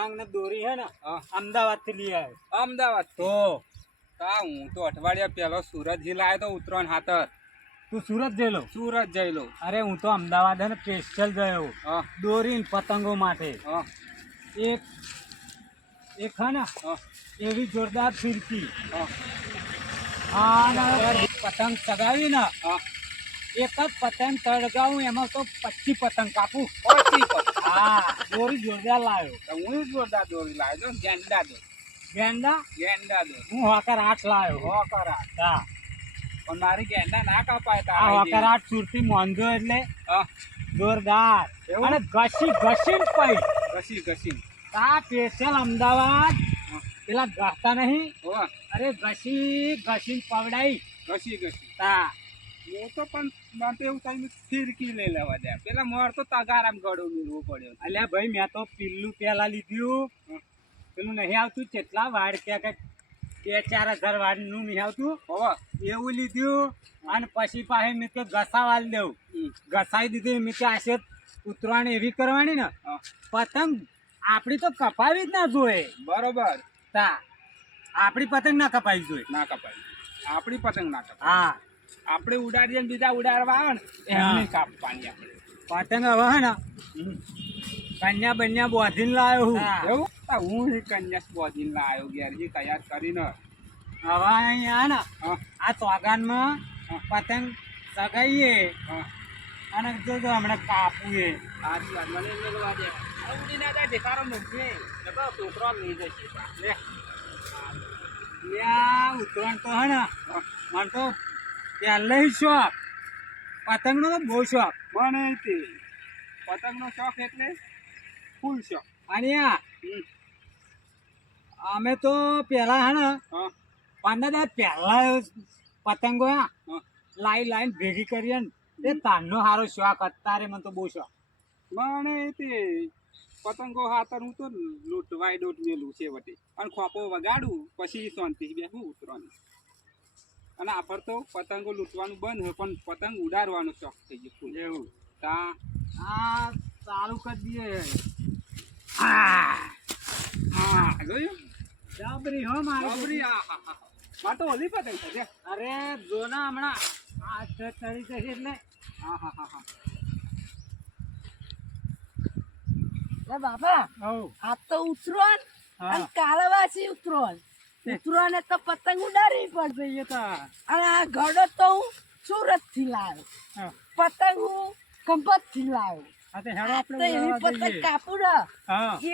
પતંગ ને દોરી હે ને. અમદાવાદથી લઈ આવ્યો. અમદાવાદ તો? તા હું તો અઠવાડિયા પહેલો સુરત જી લાયો તો ઉત્તરાયણ હાથર તું સુરત ગયેલો સુરત જઈલો અરે હું તો અમદાવાદ હે ને સ્પેશિયલ ગયો. દોરી ને પતંગો માટે. એક એક હા ને એવી જોરદાર ફિરકી. હા. પતંગ ચગાવી ને એક જ પતંગ તળગાવું એમાં તો પચીસ પતંગ કાપું. પચી પતંગ. હા. દોરી જોરદાર લાવ્યો હું જોરદાર દોરી લાવ્યો ગેંડા દોરી. ગેંડા? ગેંડા દોરી. હું હોકર આઠ લાવ્યો હોકર આઠ. હા. પણ મારી ગેંડા ના કપાય આ હોકર આઠ સુરતી મોંધો એટલે હા. જોરદાર? અને ઘસી ઘસી પઈ ઘસી ઘસી. આ સ્પેશિયલ અમદાવાદ. પેલા ગાતા નહીં. હો. અરે ઘસી ઘસી પવડાઈ. ઘસી ઘસી. તા હું તો પણ મને તો એવું થાય ફિરકી લઈ લેવા દે પેલા મોર તો તગારામ ગળો મેળવો પડ્યો. અલ્યા ભાઈ મેં તો પીલું પેલા લીધું. પેલું નહીં આવતું કેટલા વાડ ક્યાં કઈ બે ચાર હજાર વાડનું નહીં આવતું. હવે. એવું લીધું. અને પછી પાસે મેં તો ઘસાવાલ દેવું ઘસાઈ દીધું. મેં તો આશે ઉતરવાની એવી કરવાની ને. પતંગ આપણી તો કપાવી જ ના જોઈએ. બરોબર. તા. આપણી પતંગ ના કપાવી જોઈએ. ના કપાવી આપણી પતંગ ના કપાવી હા. આપણે ઉડાડીએ બીજા ઉડાડવા આવે ને એમને કાપવાની આપણે પતંગ હવે હે ને કન્યા બન્યા બોધીને લાવ્યો હું. એવું? હું કન્યા બોધીને લાવ્યો ઘેરજી તૈયાર કરીને. હવે અહીંયા ને આ ચોગાનમાં પતંગ સગાઈએ અને જો જો હમણાં કાપવું એ સાચી વાત મને એમ લેવા દે આ ઉડી ના જાય ઢેકારો મૂકજે. છોકરો લઈ જશે. લે. યા ઉત્તરાયણ તો હે ને મને તો પહેલે શોખ. પતંગનો તો બહુ શોખ. મને તે. પતંગનો શોખ એટલે ફૂલ શોખ. અને અમે તો પહેલા હે ને પંદર દાડ પહેલા પતંગો લાઈ લાઈન ભેગી કરીએ ને એ તારનો સારો શોખ અત્યારે મને તો બહુ શોખ. મને તે. પતંગો હાથર હું તો લૂંટવાય દોટ મેલું છે વટે. અને ખોપો વગાડું પછી શાંતિ બેસું ઉતરવાનું. અને આફર તો પતંગો લૂંટવાનું બંધ હોય પણ પતંગ ઉડાડવાનો શોખ થઈ ગયો એવું. તા આ ચાલુ કરી દઈએ. હા. જોયું? જબરી હો મારી હા હા તો ઓલી પતંગ છે અરે જો ના હમણાં. આ તો ચડી જશે એટલે. હા હા હા હા. એ બાબા હવ આ તો ઉતરોન હા. અને ઉતરોન. ઉતરોન તો પતંગ ઉડાડવી પડશે જઈએ તો. અને આ ઘડો તો હું સુરતથી લાવ્યો પતંગ હું કંપતથી લાવ્યો. તો હેડો આપણે એવી પતંગ કાપું ને.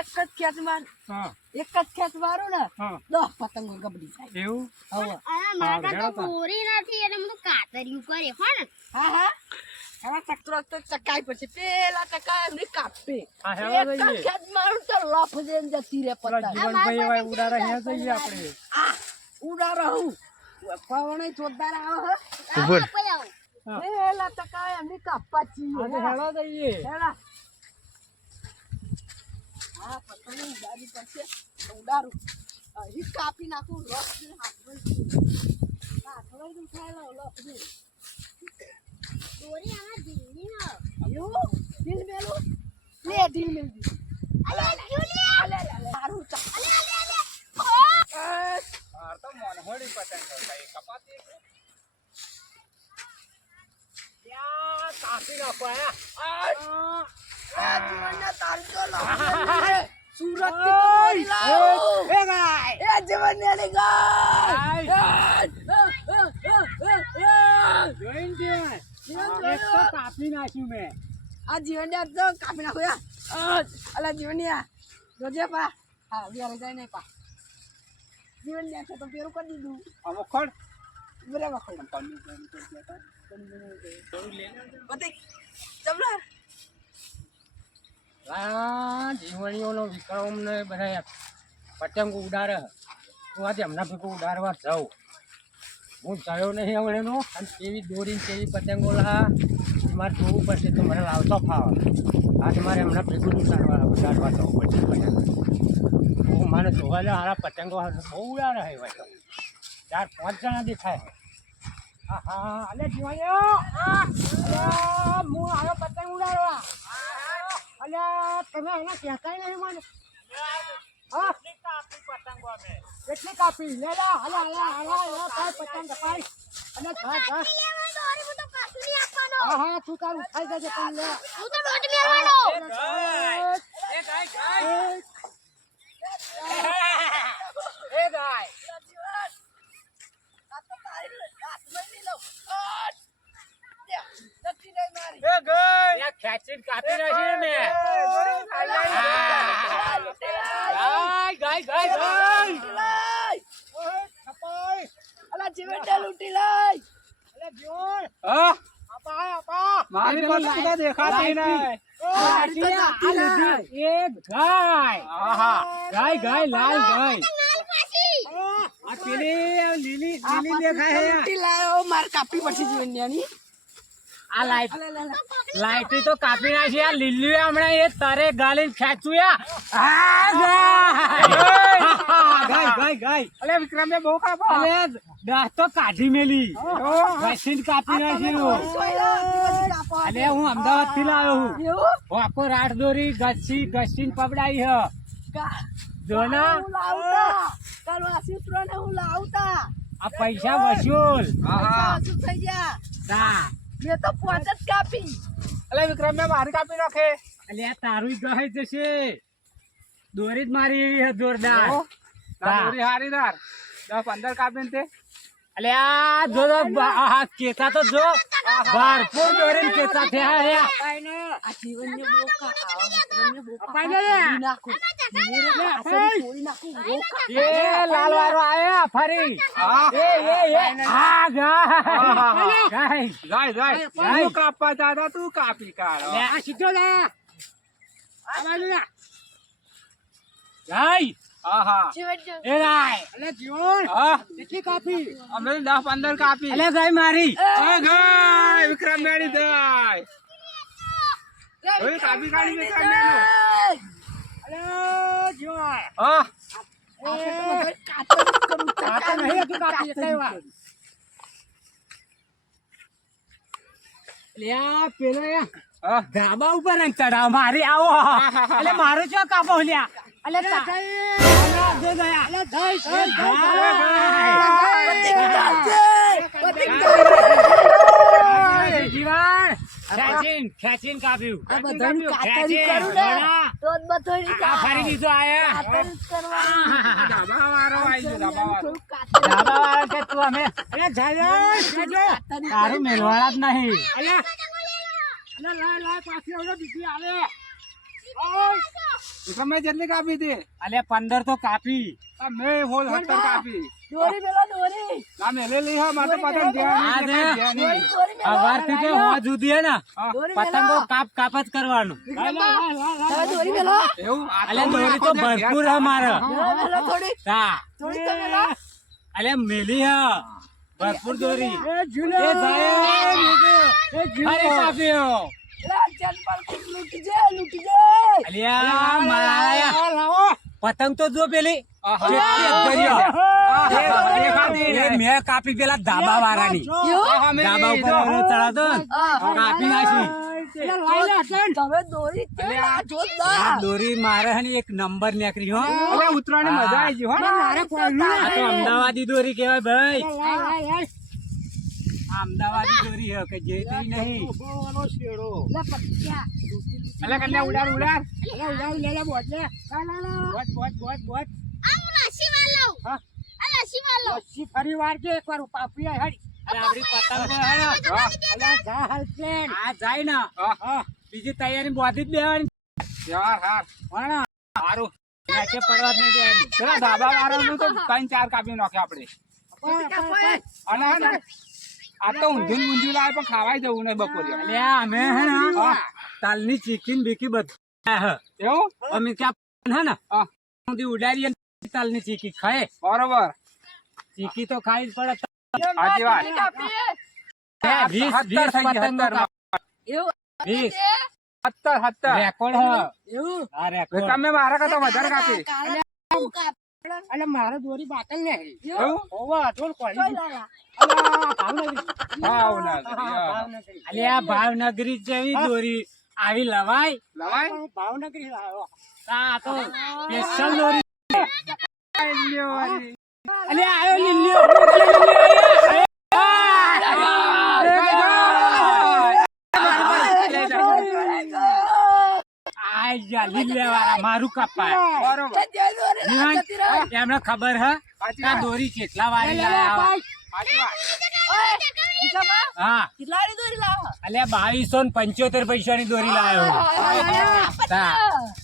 એક જ ખેંચ માર. એક જ ખેંચ મારું ને. દસ પતંગો ગબડી જાય એવું? મારા હા, તો. દોરી નથી એટલે બધું કાતર્યું કરે હો ને. હા હા. હવે ચક્રો તો ચકાઈ પડશે પેલા ચકાય એમની કાપે. એક ખેંચ મારું તો લફ જઈને જતી રે પતંગ. ઉડાડે અહીંયા જઈએ આપણે. આ ઉડાડો પવન જોરદાર આવે હે. આવો કોઈ આવો હા. પેલા ચકાય એમની કાપા છીએ. આજે જઈએ. હેડા. હા પતંગ ઉડાડી પડશે. ઉડાડું. અહીં કાપી નાખું. રસ ને હાથમાં હાથમાં દુખાયેલો લફ ને દોરી આમાં ઢીલી ન. એવું? ઢીલ મેલું? લે ઢીલ મેલ અલે જુલી અલે અલે અલે સારું ચાલ. અલે અલે અલે. ઓ આ તો મોનહોડી પતંગ હતા એ કપાતી છે. ત્યાં કાપી નાખો હે. આ જીવનના તારું તો લાવે સુરતથી દોરી લાવો એ ગાય એ જીવન ને લઈ આય. ગા જોઈને છે. જીવન એક તો જોયો. કાપી નાખ્યું મેં આ જીવન ને તો કાપી નાખો યાર. અલા જીવન ને જોજે પા હા વિયાર જાય નહીં પા. જીવન ને તો પેરું કરી દીધું. આમાં ખડ બરાબર ખોડું પન્ની પન્ની તો ગયા તા. પતિ જમલા આ જીવણીઓનો વિક્રમ ને બધા પતંગ ઉડાડે હું આજે હમણાં ભેગું ઉડાડવા જાઉં હું જયો નહીં આવડેનો અને કેવી દોરી કેવી પતંગો લા મારે જોવું પડશે તો મને લાવતો ફાવે આજે મારે હમણાં ભેગું ઉડાડવા ઉડાડવા જવું પડશે પતંગ હું મને જોવા લે હારા પતંગો બહુ ઉડાડે હે ભાઈ ચાર પાંચ જણા દેખાય. હા હા અલે જીવાયો. હું આવ્યો પતંગ ઉડાડવા. અલે તમે એને કહેતા નહીં મને હા? કેટલી કાપી? લે લે હલા હલા હલા હલા પાય પતંગ કપાઈ અને ઘા ઘા. હું તો કાઢી નહીં આપવાનો. હા હા તું તાર ઉઠાઈ જજે પણ લે. તું તો દોઢ મેળવાનો એ ગાય. એ ગાય ખેંચીને કાપી નાખી ને ગાય ગાય ગાય ગાય અલા જીવન લૂંટી લઈ હા આપા આપા તો દેખાતી નહીં એક ગાય ગાય ગાય. લાલ ગાય. આ પેલી લીલી લીલી દેખાય હે. લાયો માર કાપી પડશે જીવનની આ લાઈટ. લાઈટી તો કાપી નાખી આ લીલી હમણાં એ તારે ગાલીને ખેંચું યા. આ ગાય ગાય ગાય ગાય. અલે વિક્રમે બહુ કાપો. અલે દાંત તો કાઢી મેલી. ઘસીને કાપી નાખ્યું અલે? હું અમદાવાદથી લાવ્યો હું હું આખો રાત દોરી ઘસી ઘસીને પકડાઈ હ. જો ના. આ પૈસા વસૂલ. તા મેં તો પોચ જ કાપી. અલે વિક્રમે મારી કાપી નાખે. અલે આ તારું ગહાઈ જશે દોરી જ મારી એવી હે જોરદાર. આ દોરી હારીદાર દસ પંદર કાપીને તે. અલે આ જો આ કેતા તો જો. ભરપૂર દોરીને કેતા થયા હે. આ જીવનને બહુ કાપા વિક્રમને બહુ અપાઈ દે લે. કાપી નાખું જીવનને આસરી તોડી નાખું એ લાલ વાળો આયા ફરી. એ એ એ. આ ગાય. હા. ગાય. જાય જાય જાય. તું કાપવા જાતા તું કાપી કાઢો? આ સીધો લે આ બાજુ લે ગાય. પેલો ધાબા ઉપર ચડાવ મારી આવો. એટલે મારો ચો કાપો લ્યા? તારું મેળવાડા જ નહીં. અલે. અલે લાય લાય પાછી આવડે બીજી આવે. વિક્રમે જેટલી કાપી હતી? અલે પંદર તો કાપી. આ મેં હોલ હત્તર કાપી. દોરી મેલો દોરી આ મેલે લઈ હા મારે પતંગ અવારથી કે હોવા જુદી હે ને? હા. પતંગો કાપ કાપ જ કરવાનું. દોરી મેલો. એવું? અલે દોરી તો ભરપૂર હે મારે. થોડી હા. થોડી તો મેલો. અલે મેલી હે. ભરપૂર દોરી. એ જાય એ કાપ્યો અરે ચલ પતંગ તો જો પેલી. મેં કાપી પેલા ધાબા વાળાની ધાબા ઉપર હા. કાપી નાખી દોરી મારે એક નંબર નીકળી હો ઉતરાણી મજા આવી ગઈ હો ને? આ તો અમદાવાદી દોરી કહેવાય ભાઈ અમદાવાદી ચોરી હે કે જે નહીં. લે અલે વાળો હા? આ લસ્સી વાળો ફરી વાર કે એકવાર પાપી હરી અરે આપડી પતંગ હે. ને આ જાય ને. હા. બીજી તૈયારી બોધી જ દેવાની. યાર હા પણ સારું નીચે પડવા જ નહીં દેવાની. પેલા ધાબા વાળાનું તો ત્રણ ચાર કાપી નાખ્યા આપણે. અને હે ને, આ તો ઊંધું ગુંજું લાવે પણ ખાવાય જવું નહીં બપોરે. અલ્યા અમે હે ને તાલની ચીકી ને બીકી બધું હે એવું? અમે ક્યાં હે ને? હા. સુધી ઉડાડીએ ને તાલની ચીકી ખાય બરોબર. ચીકી તો ખાઈ જ પડે. સાચી વાત. વીસ સત્તર વીસ. એવું વીસ. સત્તર સત્તર. રેકોર્ડ હ. એવું? તમે મારા કરતા વધારે કાપી. અલે મારો દોરી બાટલ ને ઓવા ભાવનગર અલે આ ભાવનગરી જેવી દોરી આવી લવાય લવાય ભાવનગરી આ તો સ્પેશિયલ દોરી અલે આયો લીલ્યો મારું કપાય બરોબર એમને ખબર હ આ દોરી કેટલા વાળી લાયા હા દોરી અલ્યા બાવીસો ને પંચોતેર પૈસા ની દોરી લાયો.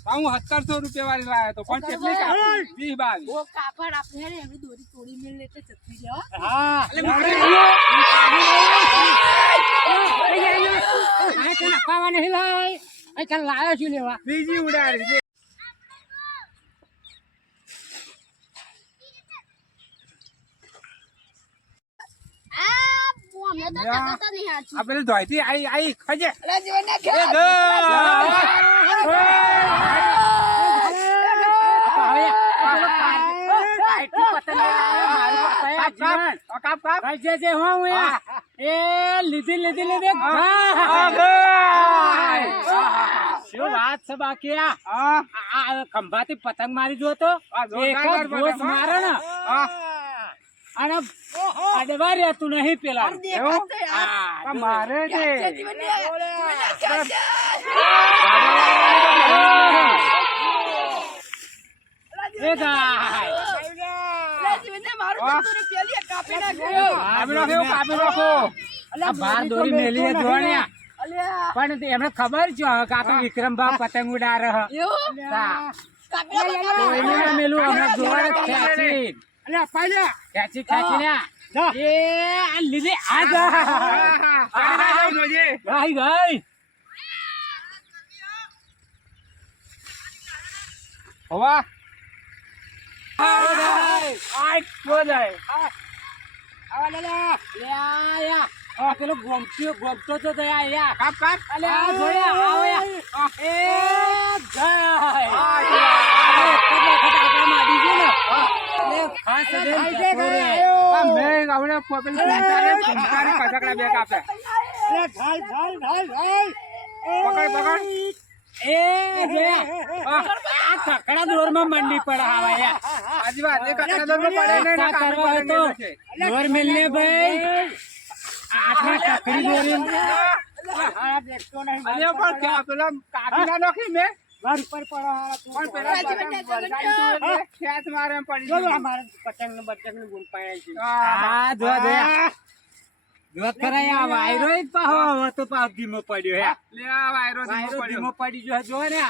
હું સત્તરસો રૂપિયા વાળી લાવ્યો તો પણ કેટલી કાપી? વીસ બાવીસ કાપડ આપણે ને એમની દોરી તોડી મેળ એટલે જતી રહ્યો હા આ તને અપાવા નહીં લાય આ તને લાયો છું લેવા બીજી ઉડાડી આ તો ટકતો નહીં હાચું. આ પેલી આઈ આઈ ખજે અલા જીવન ના. શું વાત છે બાકી આ ખંભાથી પતંગ મારી જો તો આ એક જોરદાર જ ગોસ પતંગ, મારે ને. હા. અને અડવા રહેતું નહીં પેલા. મારે છે. છે? પણ એમને ખબર છે કાકા વિક્રમભા પતંગ ના મેલું હમણાં જોડે ખેંચી ખેંચી ખેંચી ને એ આ લીધી આ. ગઈ ગઈ હવા. પેલો ગોમતીઓ ગોમતો તો દયા કાપ, કાપ. અલે આ જોયા આવો યા. એ જોયા. આ મંડી પડે ભાઈ આટલા કકડી દોરી પણ ક્યાં પેલા કાપી ના નાખી મેં? પણ પર પતંગ વળગાડી તો એટલે ખેંચ મારે એમ પડી ગયું. આ જો જો. જો ખરા આ વાયરો જ પાહો. હવે તો પાહ ધીમો પડ્યો હે. લે આ વાયરો ધીમો વાયરો ધીમો પડ્યો. પડી ગયો જો ને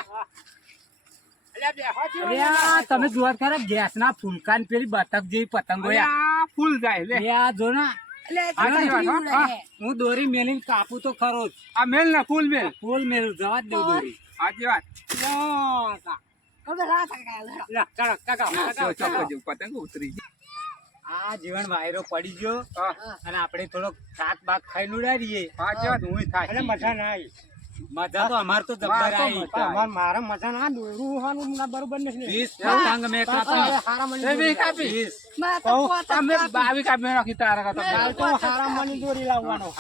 અલ્યા તમે જોવા ખરા ગેસ ના ફૂલકાન પેલી બતક જેવી પતંગો ફૂલ જાય જો ના. હો? હા. હું દોરી મેલીને કાપું તો ખરો આ મેલ ને ફૂલ મેલ. ફૂલ મેલ જવા જ દઉં દોરી. સાચી વાત. પતંગ ઉતરી આ જીવન વાયરો પડી ગયો અને આપણે થોડોક શાક બાક ખાઈને ઉડાડીએ. સાચી હું થાય. મજા ના આવી મજા તો અમાર તો જબ્બર આવી મજા મારા મજા ના દોરું ના બરોબર નથી. વીસ પતંગ મેં કાપી એ બી કાપી. વીસ. તમે બાવી કાપી નાખી તારા કરતા. બહુ.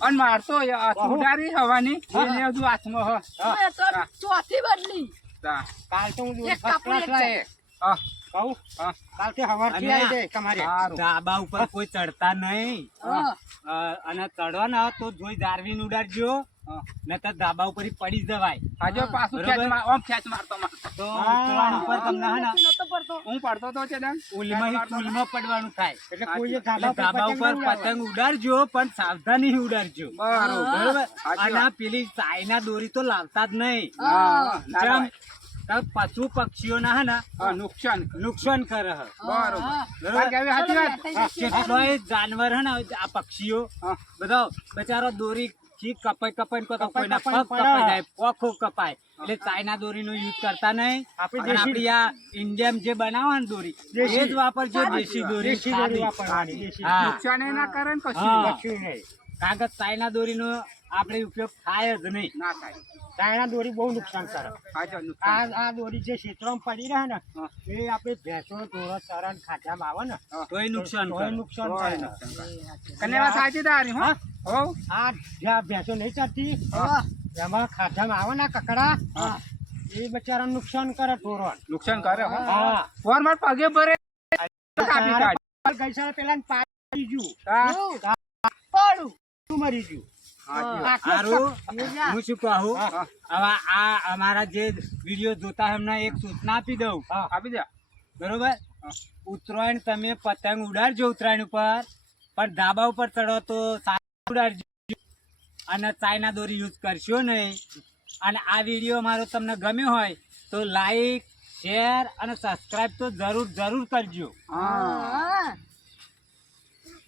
અને મારતો આ સુધારી હવાની. એને હજુ હાથમાં હ. ચોથી બદલી. કાલ તો હું એક કાપડ એક હા, કહું કાલથી હવારથી આવી જાય તમારે. ધાબા ઉપર કોઈ ચડતા નહીં. હા. અને ચડવા ના તો જોઈ દારવીન ઉડાડજો. નતર ધાબા ઉપર પડી જવાય. આજે પાછું ખેંચ માર- આમ ખેંચ મારતો મારતો. તો ઉતરાણ ઉપર તમને હે ને નતો પડતો. હું પડતો તો છે ને? ઉલમાં ઈ પડવાનું થાય. એટલે કોઈએ ધાબા ઉપર પતંગ ઉડાડજો પણ સાવધાની ઉડાડજો. બરોબર. અને પેલી ચાઇના દોરી તો લાવતા જ નહીં. ના પશુ પક્ષીઓના હે ને નુકસાન નુકસાન કરે હે. બરોબર? જાનવર હે ને આ પક્ષીઓ. બધા બચારો દોરી થી કપાઈ કપાઈ કોઈ કોઈના પગ કપાઈ જાય પોખો કપાય. એટલે ચાઇના દોરીનો યુઝ કરતા નહીં. આપણે આપણી આ ઇન્ડિયમ જે બનાવવાની દોરી એ જ વાપરજો દેશી દોરી. દેશી દોરી વાપરવાની. નુકસાન ના કરે ને કશું નહીં. કારણ કે ચાઇના દોરીનો આપણે ઉપયોગ થાય જ નહીં. ના થાય. ચાઇના દોરી બહુ નુકસાન કરે. આ આ દોરી જે ક્ષેત્રમાં પડી રહે ને એ આપણે ભેંસો ઢોરો ચરણ ખાધામાં આવે ને તો એ નુકસાન તો નુકસાન થાય. કને વાત સાચી તારી હા. હો? આ જ્યાં ભેંસો નહીં ચડતી એમાં ખાધામાં આવે ને કકડા એ બચારા નુકસાન કરે ઢોરોન નુકસાન કરે હા? ફોન માર પગે ભરે. કાપી કાઢ પેલા પાડી ગયું મરી ગયું. હા, હારું. યોજા. હું શું કહું? હવે આ અમારા જે વીડિયો જોતા એમને એક સૂચના આપી દઉં. આપી દે. બરોબર? ઉત્તરાયણ તમે પતંગ ઉડાડજો ઉત્તરાયણ ઉપર. પણ ધાબા ઉપર ચડો તો સારી ઉડાડજો. અને ચાઇના દોરી યુઝ કરશો નહીં. અને આ વીડિયો મારો તમને ગમ્યો હોય તો લાઈક શેર અને સબસ્ક્રાઇબ તો જરૂર જરૂર કરજો. હા.